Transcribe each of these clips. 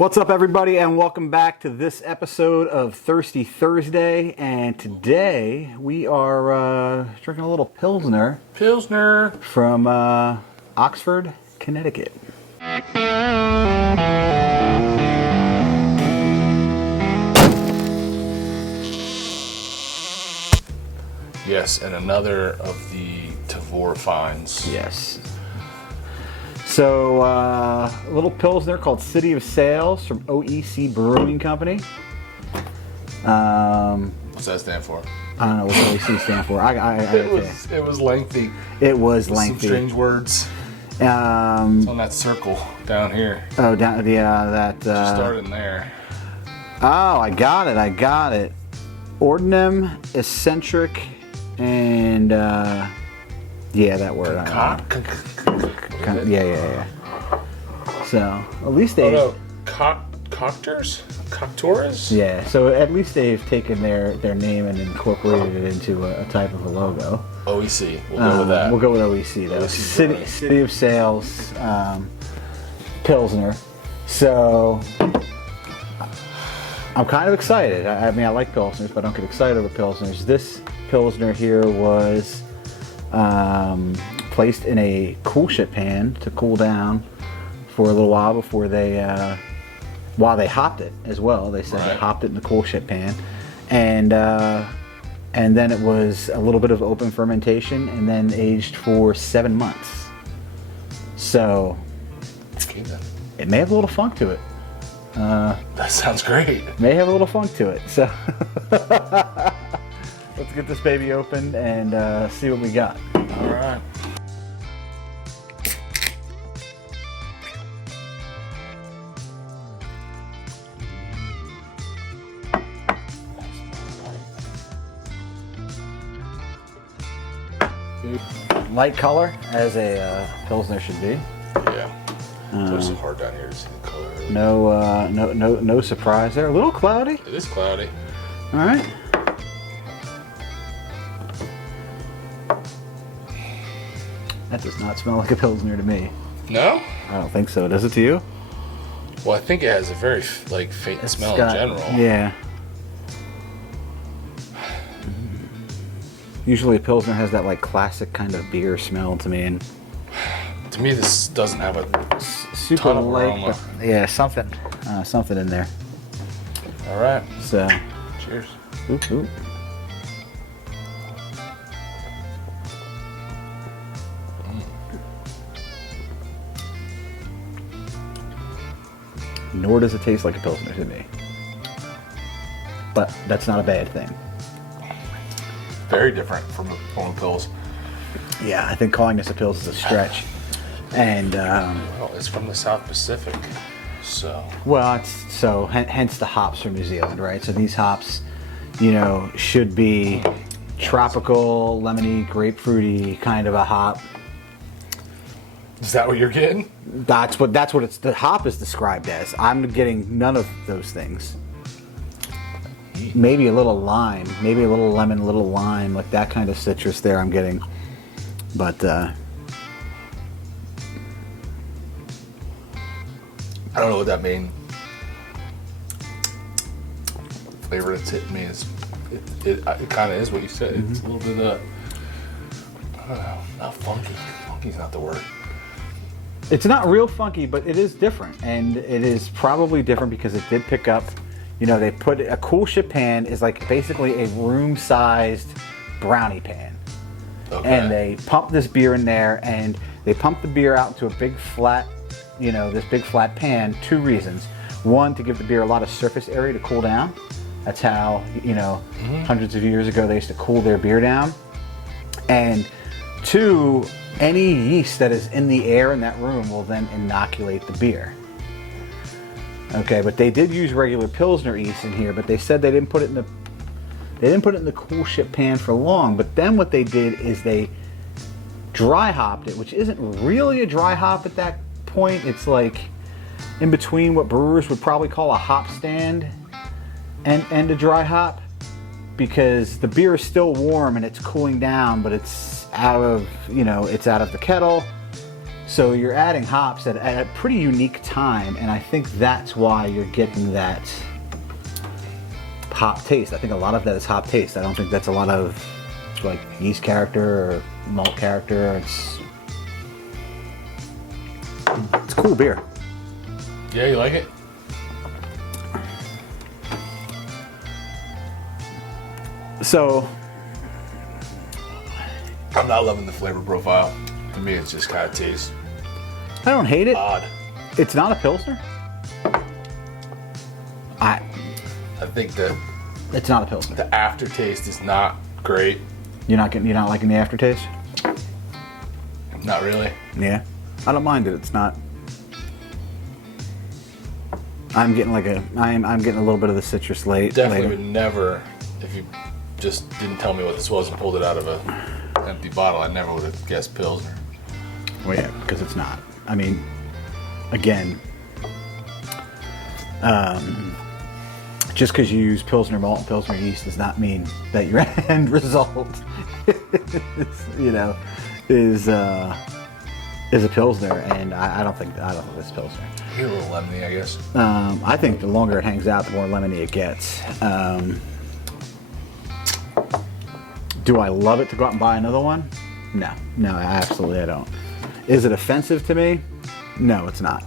What's up, everybody, and welcome back to this episode of Thirsty Thursday. And today we are drinking a little Pilsner. Pilsner. From Oxford, Connecticut. Yes, and another of the Tavor finds. Yes. So, a little Pilsner called City of Sails from OEC Brewing Company. What's that stand for? I don't know what OEC stand for. It was lengthy. It was lengthy. Some strange words. It's on that circle down here. Oh, down that. Just starting there. Oh, I got it. Ordinum, eccentric, and yeah, that word. Yeah. So at least they. Coctors? Yeah. So at least they've taken their name and incorporated it into a type of a logo. OEC. We'll go with that. We'll go with OEC though. City of Sails, Pilsner. So I'm kind of excited. I mean, I like Pilsners, but I don't get excited over Pilsners. This Pilsner here was placed in a cool ship pan to cool down for a little while before they, while they hopped it as well. They said They hopped it in the cool ship pan, and then it was a little bit of open fermentation, and then aged for 7 months. So it may have a little funk to it. That sounds great. May have a little funk to it. So let's get this baby open and see what we got. All right. Light color, as a Pilsner should be. Yeah. It's so hard down here to see the color. No surprise there. A little cloudy. It is cloudy. All right. That does not smell like a Pilsner to me. No? I don't think so. Does it to you? Well, I think it has a very faint smell in general. Yeah. Usually a Pilsner has that classic kind of beer smell to me, and to me this doesn't have a super ton of light, aroma. but yeah, something in there. All right. So, cheers. Ooh. Nor does it taste like a Pilsner to me, but that's not a bad thing. Very different from Pils. Yeah, I think calling this a Pils is a stretch. And well, it's from the South Pacific, so. Well, hence the hops from New Zealand, right? So these hops, should be tropical, lemony, grapefruity kind of a hop. Is that what you're getting? That's what the hop is described as. I'm getting none of those things. Maybe a little lime, maybe a little lemon, a little lime, like that kind of citrus there I'm getting. But I don't know what that main flavor it's hitting me is. It kind of is what you said. Mm-hmm. It's a little bit of, I don't know, not funky. Funky's not the word. It's not real funky, but it is different. And it is probably different because it did pick up, they put a cool ship pan is basically a room-sized brownie pan. Okay. And they pump this beer in there, and they pump the beer out into a big flat, this big flat pan. 2 reasons. 1, to give the beer a lot of surface area to cool down. That's how, hundreds of years ago they used to cool their beer down. And 2, any yeast that is in the air in that room will then inoculate the beer. Okay, but they did use regular Pilsner yeast in here, but they said they didn't put it in the cool ship pan for long. But then what they did is they dry hopped it, which isn't really a dry hop at that point. It's in between what brewers would probably call a hop stand and a dry hop, because the beer is still warm and it's cooling down, but it's out of the kettle. So you're adding hops at a pretty unique time, and I think that's why you're getting that hop taste. I think a lot of that is hop taste. I don't think that's a lot of like yeast character or malt character. It's cool beer. Yeah, you like it? So I'm not loving the flavor profile. To me, it's just kind of tastes I don't hate it. odd. It's not a Pilsner. I think that It's not a Pilsner. the aftertaste is not great. You're not liking the aftertaste? Not really. Yeah. I don't mind it. It's not. I'm getting I'm getting a little bit of the citrus Definitely later. would never, if you just didn't tell me what this was and pulled it out of a empty bottle, I never would have guessed Pilsner. Well, yeah, because it's not. I mean, again, just because you use Pilsner malt and Pilsner yeast does not mean that your end result, is a Pilsner, and I don't think it's Pilsner. You're a little lemony, I guess. I think the longer it hangs out, the more lemony it gets. Do I love it to go out and buy another one? No, absolutely I don't. Is it offensive to me? No, it's not.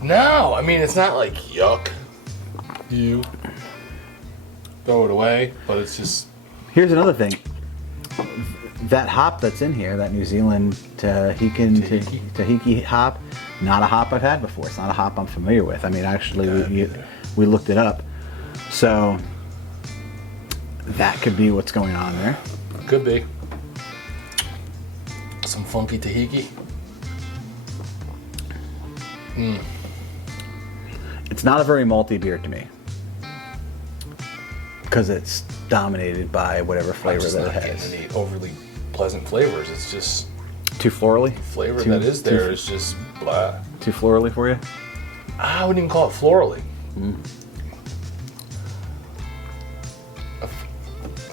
No, I mean, it's not like yuck. You throw it away, but it's just. Here's another thing. That hop that's in here, that New Zealand Tahiki hop, not a hop I've had before. It's not a hop I'm familiar with. I mean, actually, we looked it up. So that could be what's going on there. Could be. Some funky Tahiki. It's not a very malty beer to me because it's dominated by whatever flavor that it has. Any overly pleasant flavors. It's just Too florally? flavor that is there is just blah. Too florally for you? I wouldn't even call it florally.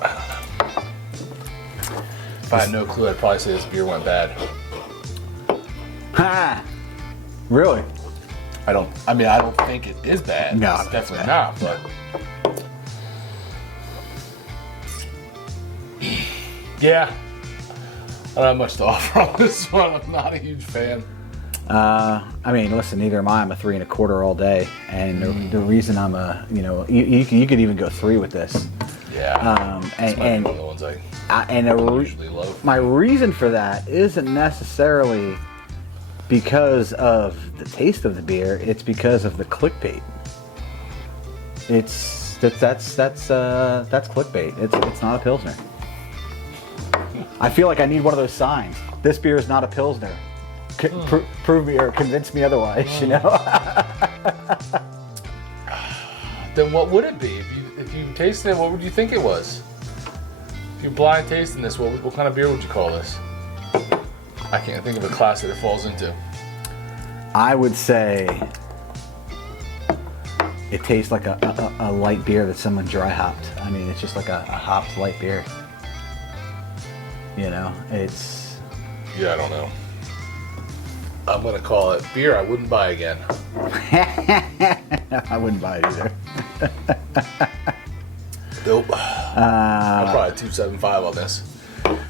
I don't know. If I had no clue, I'd probably say this beer went bad. Ha! Really? I don't think it is bad. No, it's definitely not, but yeah. I don't have much to offer on this one. I'm not a huge fan. I mean, listen, neither am I. I'm a 3 1/4 all day. And the reason I'm you could even go 3 with this. Yeah. It's one of the ones I usually love. My reason for that isn't necessarily because of the taste of the beer. It's because of the clickbait. That's clickbait. It's not a Pilsner. I feel like I need one of those signs. This beer is not a Pilsner. Prove me or convince me otherwise. Then what would it be? If you tasted it, what would you think it was? If you're blind tasting this, what kind of beer would you call this? I can't think of a class that it falls into. I would say it tastes like a light beer that someone dry hopped. I mean, it's just like a hopped light beer. It's. Yeah, I don't know. I'm gonna call it beer I wouldn't buy again. I wouldn't buy it either. Nope. I'm probably 2.75 on this.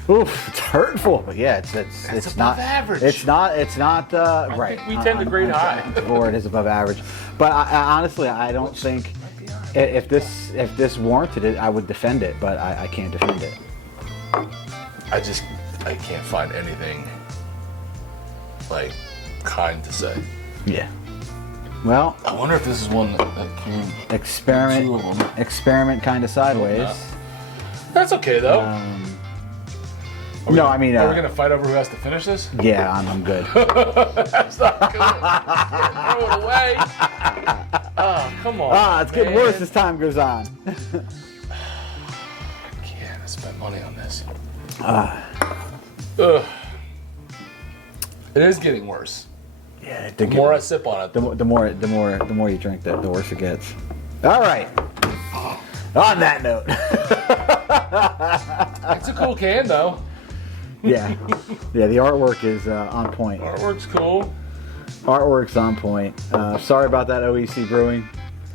Oof, it's hurtful, but yeah, it's above not average. It's not right. think we tend to grade high. Or it is above average, but I honestly I don't think if this warranted it, I would defend it, but I can't defend it. I can't find anything like kind to say. Yeah. Well, I wonder if this is one that came. Two of them. Experiment kind of sideways. That's okay though. Are we gonna fight over who has to finish this? Yeah, I'm good. That's not good. Throw it away. Oh, come on. It's getting worse as time goes on. I can't spend money on this. It is getting worse. Yeah, The more I sip on it, the more you drink, the worse it gets. All right. On that note, it's a cool can though. Yeah, yeah. The artwork is on point. Artwork's cool. Artwork's on point. Sorry about that, OEC Brewing.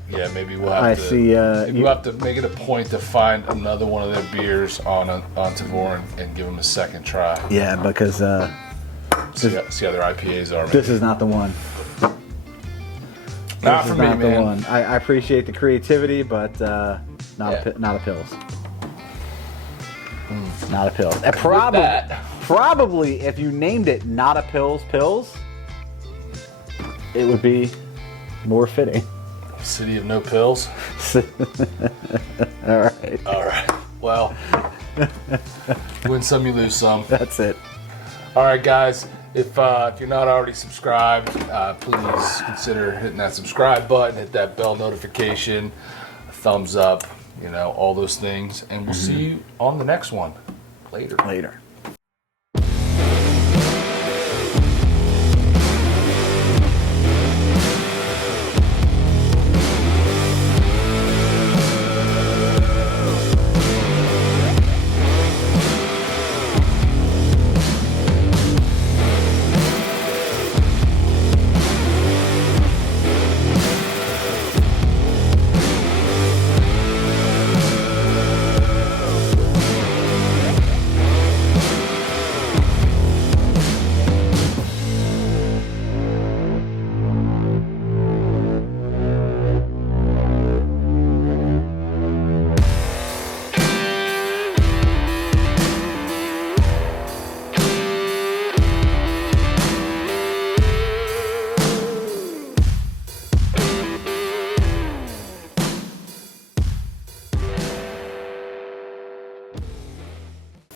Yeah, maybe we'll have I to. see. Maybe we'll have to make it a point to find another one of their beers on Tavor and give them a second try. Yeah, because See how their IPAs are. this is not the one. Not This for is me, not the man. one. I appreciate the creativity, but not a pills. Not a pills. And probably if you named it not a pills, it would be more fitting. City of no pills. All right. All right. Well, win some, you lose some. That's it. All right, guys. If you're not already subscribed, please consider hitting that subscribe button, hit that bell notification, a thumbs up, all those things. And we'll see you on the next one. Later.